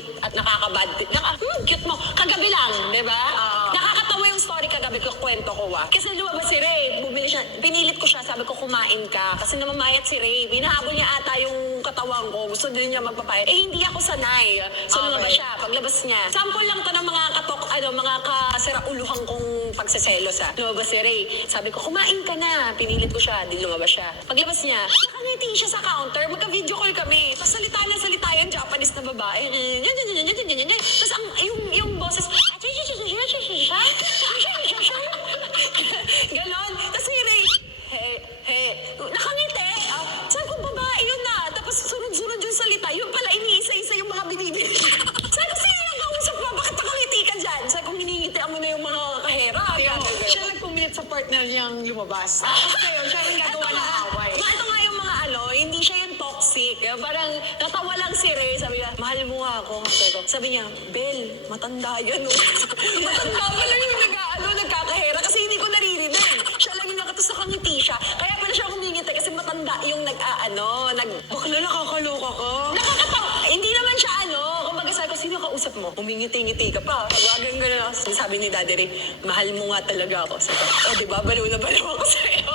cute at nakakabad. Cute mo. Kagabi lang, di ba? Nakakatawa yung story kagabi ko, kwento ko Kasi lumabas si Ray, bumili siya, pinilit ko siya, sabi ko kumain ka. Kasi namamayat si Ray, binahabol niya ata yung katawan ko, gusto din niya magpapayat. Hindi ako sanay. So lumabas siya, paglabas niya. Sample lang to ng mga mga kasirauluhan kong pagseselos Lumabas si Ray, sabi ko kumain ka na, pinilit ko siya, di lumabas siya. Paglabas niya, nakangiti siya sa counter, magka-video call kami. Tapos salita yung Japanese na babae. Tapos yung boses, ganon. Tapos si Ray, nakangiti. Sabi ko, babae yun Tapos sunod-sunod yung salita. Yun pala, iniisa-isa yung mga binibili. Sabi ko, sino yung kausap mo? Bakit nakangiti ka dyan? Sabi ko, hiningitian mo na yung mga kahera. Siya nagpumilit sa partner niyang lumabas. Ngayon, siya rin gagawa ng away. Ito nga yung mga hindi siya yung toxic. Parang natawa lang si Ray. Sabi niya, mahal mo nga ako. Sabi niya, Bel, matanda yan. Matanda pa lang yung nagkakahera kasi hindi ko naririnig. Siya lang yung nakatos nakangiti siya. Kaya pala siya humingiti kasi matanda yung bakla nakakaloka ka. Nakakatawa. Hindi naman siya kumbaga sabi ko, sino kausap mo? Humingiti-ngiti ka pa. Gano'n. Sabi ni Daddy Ray, mahal mo nga talaga ako. Sabi ko, diba, baliw na baliw ako sa'yo.